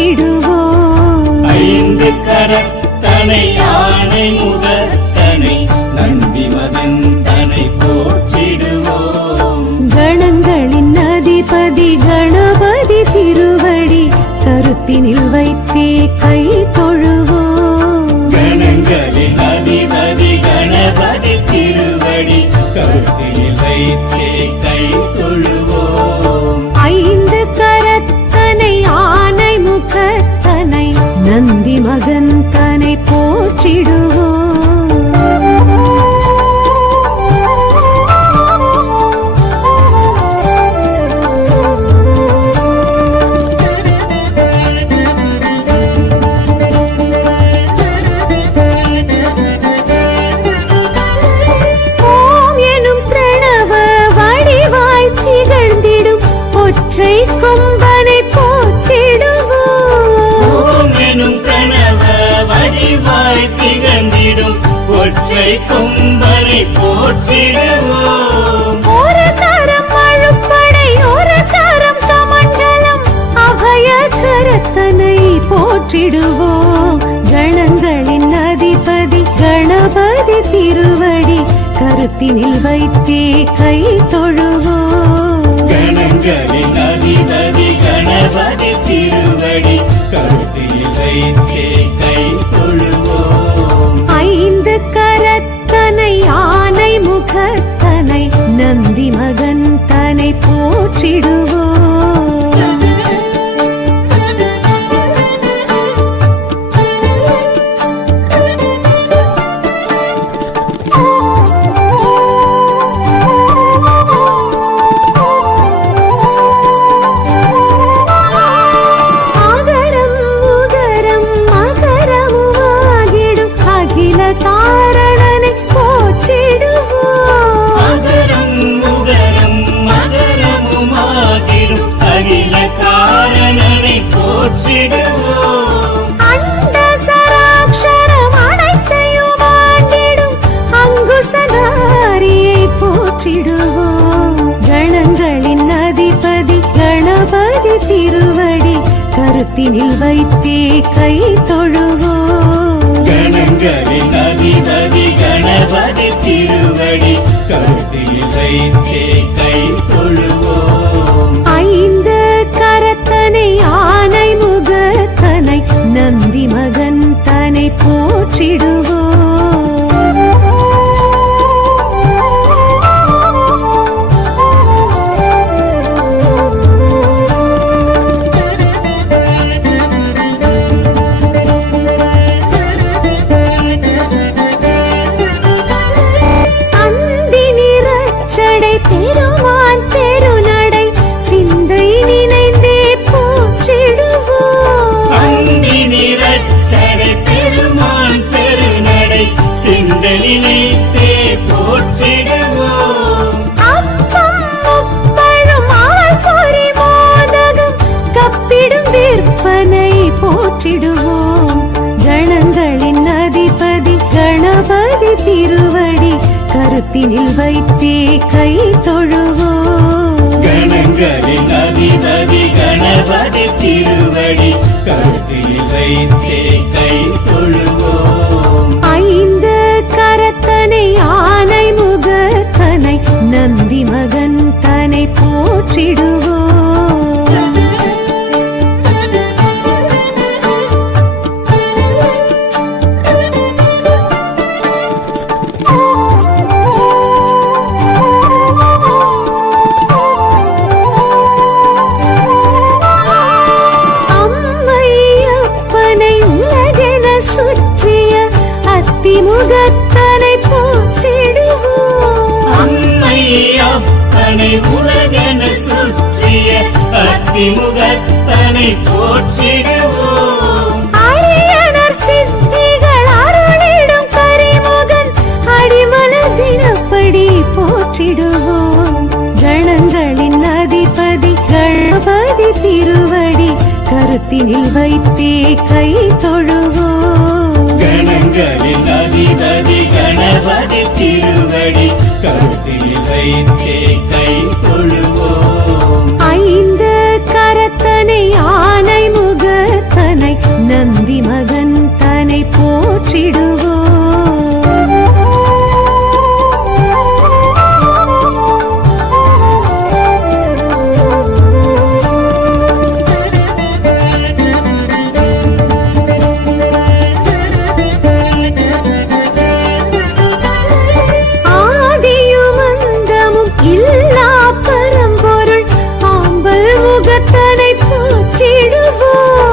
போற்றிடுவோம். ஐந்து கரத்தனை யானை முகத்தனை நந்தி மகந்தனை போற்றிடுவோம். கணங்களின் அதிபதி கணபதி திருவடி கருத்தினில் வைத்தே கை தொழுவோம். கணங்களின் அதிபதி கணபதி திருவடி கருத்தினில் வைத்தே கை தொழுவோம். ஐந்து கரத்தனை ஆனை முகத்தனை நந்தி மகன் தனை போற்றிடுவோம். ஒற்றை கொம்பனை போற்றிடுவோம். ஓம் எனும் பிரணவ வடிவாய் திகழ்ந்திடும் ஒற்றை கொம்பனை போற்றிடுவோம். ஒரு கரம் அழுப்படை ஒரு கரம் சமண்டலம் அபய கரத்தனை போற்றிடுவோம். கணங்களின் அதிபதி கணபதி திருவடி கருத்தினில் வைத்தே கை தொழுவோம். கணங்களின் அதிபதி கணபதி திருவடி கருத்தில் வைத்தே கை தொழுவோம். ஐந்து கரத்தனை ஆனை முகத்தனை நந்தி மகன் தனை போற்றிடுவோம். தாரணனை போற்றிடுவோம். அகரம் உகரம் மகரமுமாகிடும் அகில காரணனை போற்றிடுவோம். அண்ட சராட்சரம் அனைத்தையும் ஆண்டிடும் அங்குசதாரியை போற்றிடுவோம். கணங்களின் அதிபதி கணபதி திருவடி கருத்தினில் வைத்தே கை தொழுவோம். கணங்களின் அதிபதி கணபதி திருவடி கருத்தில் வைத்தே கை தொழுவோம். ஐந்து கரத்தனை ஆனை முகத்தனை நந்தி மகன் தனை போற்றிடுவோம். பெருமான் பெருநடை சிந்தை நினைந்தே போற்றிடுவோம். அந்தி நிறச்சடை பெருமான் பெருநடை சிந்தை நினைத்தே போற்றிடுவோம். அப்பம் முப்பழும் அவள் பொறி மோதகம் கப்பிடும் விற்பனை போற்றிடுவோம். கணங்களின் அதிபதி கணபதி திருவடி கருத்தினில் வைத்தே கை தொழுவோம். கணங்களின் அதிபதி கணபதி திருவடி கருத்தில் வைத்தே கை தொழுவோம். ஐந்து கரத்தனை ஆனை முகத்தனை நந்தி மகன் தனை போற்றிடுவோம். முகத்தனை போற்றிடுவோம். அம்மை அப்பனை உலகென சுற்றிய அத்திமுகத்தனை போற்றிடுவோம். அரியனர் சித்திகள் அருளிடும் கரிமுகன் அடிமலர் தினப்படி போற்றிடுவோம். கணங்களின் அதிபதி கணபதி திருவடி கருத்தினில் வைத்தே கை தொழுவோம். கணங்களின் அதிபதி கணபதி திருவடி கருத்தில் வைத்தே கை தொழுவோம். ஐந்து கரத்தனை ஆனை முகத்தனை நந்தி மகன் தனை போற்றிடுவோம். ஆதியும் அந்தமும் இல்லா பரம்பொருள் ஆம்பல் முகத்தனை போற்றிடுவோம்.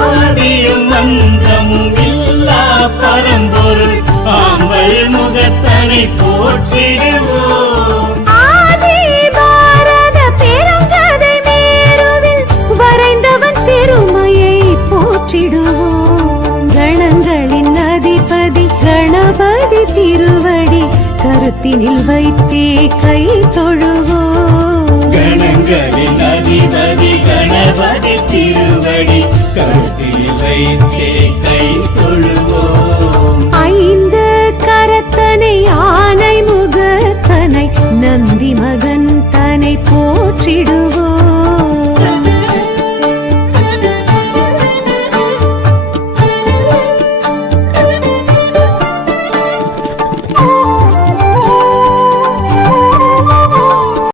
ஆதியும் அந்தமும் இல்லா பரம்பொருள் ஆம்பல் முகத்தனை போற்றிடுவோம். ஆதி பாரத பெருங்கதை மேருவில் வரைந்தவன் பெருமையை போற்றிடுவோம். கணங்களின் அதிபதி கணபதி திருவடி கருத்தினில் வைத்தே கை தொழுவோம். கணங்களின் அதிபதி கணபதி திருவடி கருத்தில் வைத்தே கை தொழுவோம். ஐந்து கரத்தனை ஆனை முகத்தனை நந்தி மகன் தனை போற்றிடுவோம்.